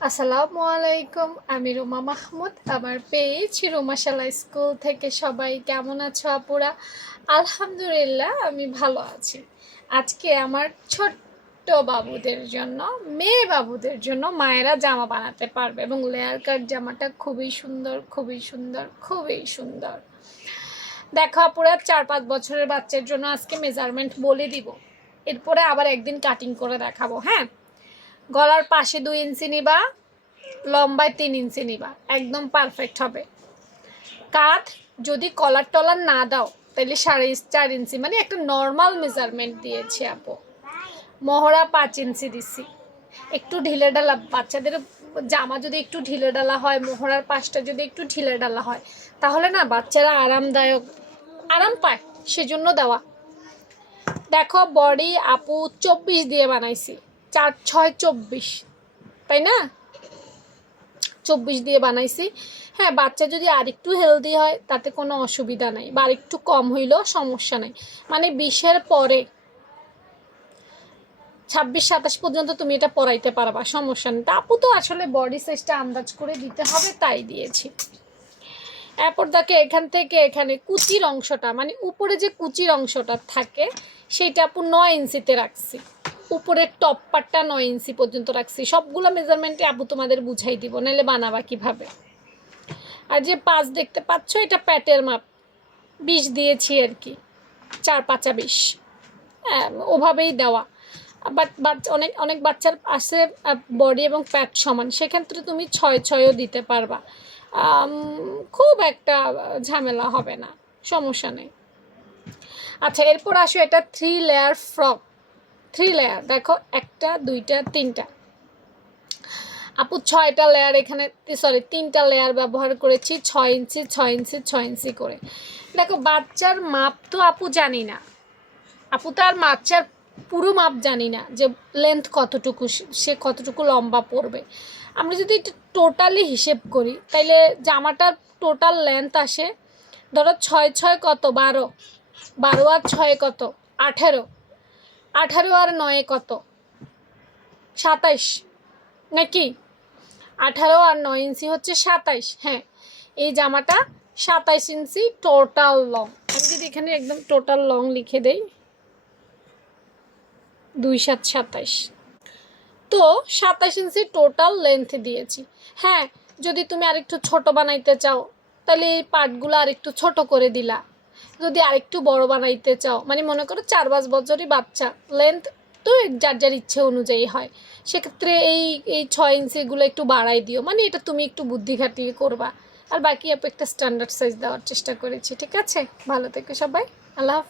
আসসালামু আলাইকুম, আমি রুমা মাহমুদ। আমার পেজ রুমাশালা স্কুল থেকে সবাই কেমন আছো আপুরা? আলহামদুলিল্লাহ আমি ভালো আছি। আজকে আমার ছোট্ট বাবুদের জন্য, মেয়ে বাবুদের জন্য মায়েরা জামা বানাতে পারবে এবং লেয়ার কাট জামাটা খুবই সুন্দর, খুবই সুন্দর, খুবই সুন্দর। দেখো আপুরা, 4-5 বছরের বাচ্চার জন্য আজকে মেজারমেন্ট বলে দিব, এরপরে আবার একদিন কাটিং করে দেখাবো। হ্যাঁ, গলার পাশে 2 ইঞ্চি নিবা, লম্বায় 3 ইঞ্চি নিবা, একদম পারফেক্ট হবে। কাঁধ যদি কলার টলার না দাও তাহলে 4.5 ইঞ্চি, মানে একটা নর্মাল মেজারমেন্ট দিয়েছি আপু। মহড়া 5 ইঞ্চি দিছি। একটু ঢিলে ঢালা বাচ্চাদের জামা যদি একটু ঢিলে ঢালা হয়, মহড়ার পাশটা যদি একটু ঢিলে ঢালা হয়, তাহলে না বাচ্চারা আরাম পায়, সেজন্য দেওয়া। দেখো, বডি আপু 24 দিয়ে বানাইছি, 4-6 24, তাই না? 24 দিয়ে বানাইছি। হ্যাঁ, বাচ্চা যদি আরেকটু হেলদি হয় তাতে কোনো অসুবিধা নাই, বা আরেকটু কম হইলেও সমস্যা নাই। মানে 20-এর পরে 26-27 পর্যন্ত তুমি এটা পরাইতে পারবা, সমস্যা নেই। তা আপু তো আসলে বডি সাইজটা আন্দাজ করে দিতে হবে, তাই দিয়েছি। এরপর দেখে এখান থেকে এখানে কুচির অংশটা, মানে উপরে যে কুচির অংশটা থাকে সেইটা আপু 9 ইঞ্চিতে রাখছি। উপরের টপ পার্টটা 9 ইঞ্চি পর্যন্ত রাখছি। সবগুলো মেজারমেন্টে আপু তোমাদের বুঝাই দিব, নাহলে বানাবা কিভাবে। আর যে 5 দেখতে পাচ্ছ, এটা প্যাটের মাপ, 20 দিয়েছি আর কি, 4-5 20। হ্যাঁ, ওভাবেই দেওয়া। বাট অনেক অনেক বাচ্চার আছে বডি এবং প্যাট সমান, সেক্ষেত্রে তুমি 6-6ও দিতে পারবা। খুব একটা ঝামেলা হবে না, সমস্যা নেই। আচ্ছা, এরপর আসো, এটা 3 লেয়ার ফ্রক। 3 লেয়ার, দেখো 1টা 2টা 3টা। আপু 6টা লেয়ার এখানে, সরি 3টা লেয়ার ব্যবহার করেছি, 6 ইঞ্চি 6 ইঞ্চি 6 ইঞ্চি করে। দেখো, বাচ্চার মাপ তো আপু জানি না, আপু তো আর বাচ্চার পুরো মাপ জানি না যে লেন্থ কতটুকু, সে কতটুকু লম্বা পড়বে। আমরা যদি এটা টোটালি হিসেব করি তাইলে জামাটার টোটাল লেন্থ আসে, ধরো 6-6 কত, 12, 12 আর 6 কত, 18, 18 আর 9 কত, 27, নাকি? 18 আর 9 ইঞ্চি হচ্ছে 27। হ্যাঁ, এই জামাটা 27 ইঞ্চি টোটাল লং। আমি যদি এখানে একদম টোটাল লং লিখে দেই, 2-7 27, তো 27 ইঞ্চি টোটাল লেন্থ দিয়েছি। হ্যাঁ, যদি তুমি আরেকটু ছোট বানাইতে চাও তাহলে এই পার্টগুলো আরেকটু ছোট করে দিলা। যদি আরেকটু বড় বানাইতে চাও, মানে মনে করো 4-5 বছরই বাচ্চা, লেন্থ তো যার যার ইচ্ছে অনুযায়ী হয়, সেক্ষেত্রে এই 6 ইঞ্চিগুলো একটু বাড়াই দিও। মানে এটা তুমি একটু বুদ্ধি খাটিয়ে করবা। আর বাকি আপু একটা স্ট্যান্ডার্ড সাইজ দেওয়ার চেষ্টা করেছি। ঠিক আছে, ভালো থেকো সবাই, আল্লাহ হাফেজ।